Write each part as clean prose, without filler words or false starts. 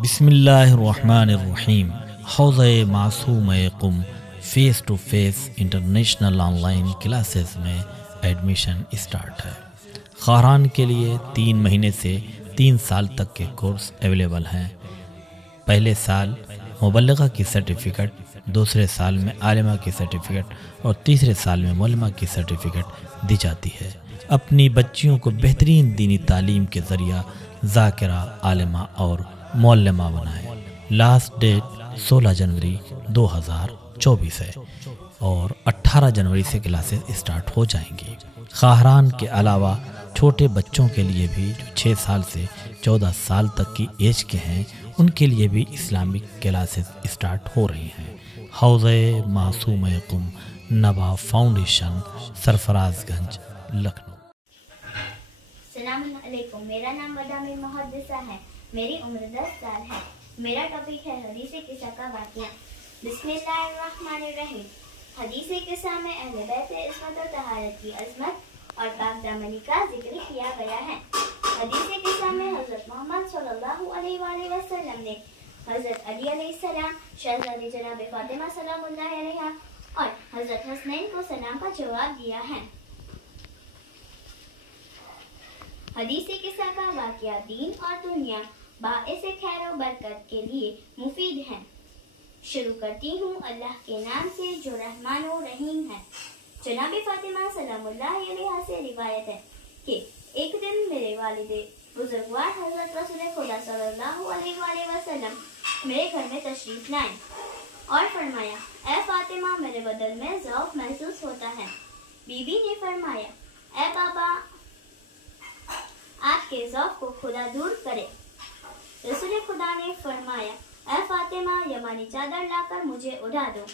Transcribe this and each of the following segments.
بسم اللہ الرحمن الرحیم۔ حوض معصوم Qom face to face international online classes میں ایڈمیشن اسٹارٹ ہے۔ خواہران کے لیے 3 مہینے سے 3 سال تک کے کورس اویلیبل ہیں۔ پہلے سال مبلغہ کی سرٹیفکیٹ، دوسرے سال میں عالمہ کی سرٹیفکیٹ اور تیسرے سال میں معلمہ کی سرٹیفکیٹ دی جاتی ہے۔ اپنی بچیوں کو بہترین دینی تعلیم کے ذریعہ ذاکرہ، عالمہ اور معلمہ بنائیں۔ لاسٹ ڈیٹ 16 جنوری 2024 ہے اور 18 جنوری سے کلاسز اسٹارٹ ہو جائیں گی۔ خواہران کے علاوہ چھوٹے بچوں کے لیے بھی جو 6 سال سے 14 سال تک کی ایج کے ہیں، ان کے لیے بھی اسلامک کلاسز اسٹارٹ ہو رہی ہیں۔ حوض معصوم قم، نبا فاؤنڈیشن، سرفراز گنج، لکھنؤ۔ السلام علیکم، میرا نام مدامن محدثہ ہے، میری عمر 10 سال ہے۔ میرا ٹاپک ہے حدیث قصہ کا واقعہ۔ بسم اللہ الرحمن الرحیم۔ حدیث قصہ میں اہل بیت عصمت و طہارت کی عظمت اور پاک دامنی کا ذکر کیا گیا ہے۔ حدیث قصہ میں حضرت محمد صلی اللہ علیہ وآلہ وسلم نے حضرت علی علیہ السلام، شہزادی جناب فاطمہ سلام اللہ علیہا اور حضرت حسنین کو سلام کا جواب دیا ہے۔ حدیث قصہ کا واقعہ دین اور دنیا باعث خیر و برکت کے لیے مفید ہے۔ شروع کرتی ہوں اللہ کے نام سے جو رحمان و رحیم ہے۔ جناب فاطمہ سلام اللہ علیہا سے روایت ہے کہ ایک دن میرے والد بزرگوار حضرت رسول خدا صلی اللہ علیہ وآلہ وسلم میرے گھر میں تشریف لائے اور فرمایا، اے فاطمہ، میرے بدن میں ذوق محسوس ہوتا ہے۔ بی بی نے فرمایا، اے بابا، آپ کے ذوق کو خدا دور کرے۔ رسول خدا نے فرمایا، اے فاطمہ، یمانی چادر لا کر مجھے اڑا دو۔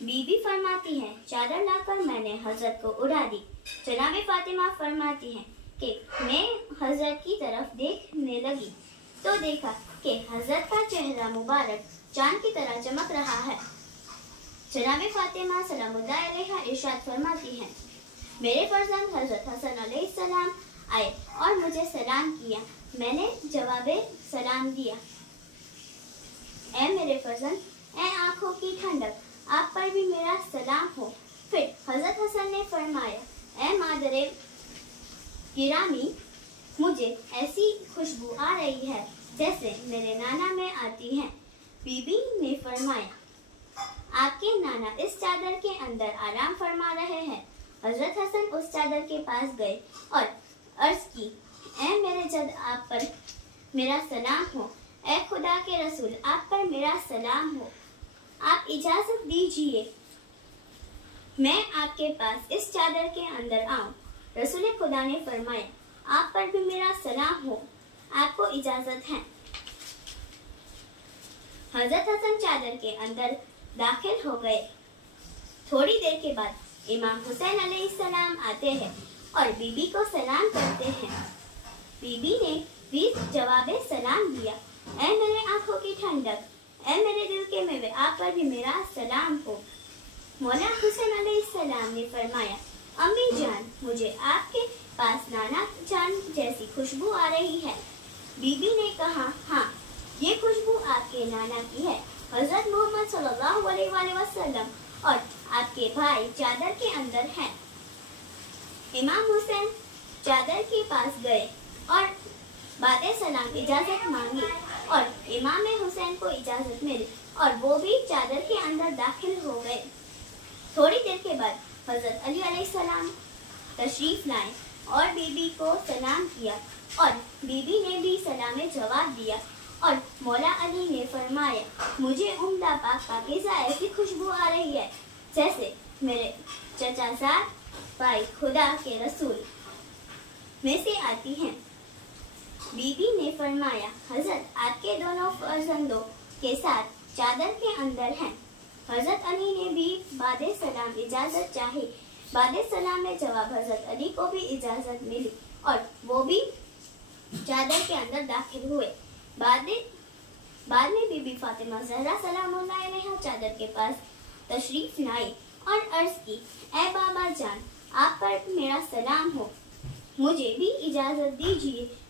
بی بی فرماتی ہیں، چادر لا کر میں نے حضرت کو اڑا دی۔ جناب فاطمہ فرماتی ہیں کہ میں حضرت کی طرف دیکھنے لگی تو دیکھا کہ حضرت کا چہرہ مبارک چاند کی طرح چمک رہا ہے۔ جناب فاطمہ سلام اللہ علیہا ارشاد فرماتی ہیں، میرے فرزند حضرت حسن علیہ السلام آئے اور مجھے سلام کیا۔ میں نے جواب سلام دیا، اے میرے فرزند، اے آنکھوں کی ٹھنڈک، آپ پر بھی میرا سلام ہو۔ پھر حضرت حسن نے فرمایا، اے مادر گرامی، مجھے ایسی خوشبو آ رہی ہے جیسے میرے نانا میں آتی ہے۔ بی بی نے فرمایا، آپ کے نانا اس چادر کے اندر آرام فرما رہے ہیں۔ حضرت حسن اس چادر کے پاس گئے اور عرض کی، اے میرے جد، آپ پر میرا سلام ہو۔ اے خدا کے رسول، آپ پر میرا سلام ہو۔ آپ اجازت دیجئے میں آپ کے پاس اس چادر کے اندر آؤں۔ رسول خدا نے فرمایا، آپ پر بھی میرا سلام ہو، آپ کو اجازت ہے۔ حضرت حسن چادر کے اندر داخل ہو گئے۔ تھوڑی دیر کے بعد امام حسین علیہ السلام آتے ہیں اور بی بی کو سلام کرتے ہیں۔ بی بی نے بھی جواب سلام دیا، اے میرے آنکھوں کی ٹھنڈک، اے میرے دل کے میوے، آپ پر بھی میرا سلام ہو۔ مولا حسین علیہ السلام نے فرمایا، امی جان، مجھے آپ کے پاس نانا جان جیسی خوشبو آ رہی ہے۔ بی بی نے کہا، ہاں، یہ خوشبو آپ کے نانا کی ہے۔ حضرت محمد صلی اللہ علیہ وآلہ وسلم اور آپ کے بھائی چادر کے اندر ہیں۔ امام حسین چادر کے پاس گئے اور بعد سلام اجازت مانگی اور امام حسین کو اجازت ملی اور وہ بھی چادر کے اندر داخل ہو گئے۔ تھوڑی دیر کے بعد حضرت علی علیہ السلام تشریف لائے اور بی بی کو سلام کیا اور بی بی نے بھی سلام جواب دیا اور مولا علی نے فرمایا، مجھے عمدہ پاک پاکیزہ ایسی خوشبو آ رہی ہے جیسے میرے چچا زاد بھائی خدا کے رسول میں سے آتی ہیں۔ بی بی نے فرمایا، حضرت آپ کے دونوں فرزندوں کے ساتھ چادر کے اندر ہیں۔ حضرت علی نے بھی بعد سلام اجازت چاہی۔ بعد سلام میں جواب حضرت علی کو بھی اجازت ملی اور وہ بھی چادر کے اندر داخل ہوئے۔ بعد میں بی بی فاطمہ زہرا سلام اللہ علیہا چادر کے پاس تشریف لائی اور عرض کی، اے بابا جان، آپ پر میرا سلام ہو، مجھے بھی اجازت دیجیے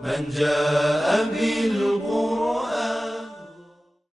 من جاء بالقرآن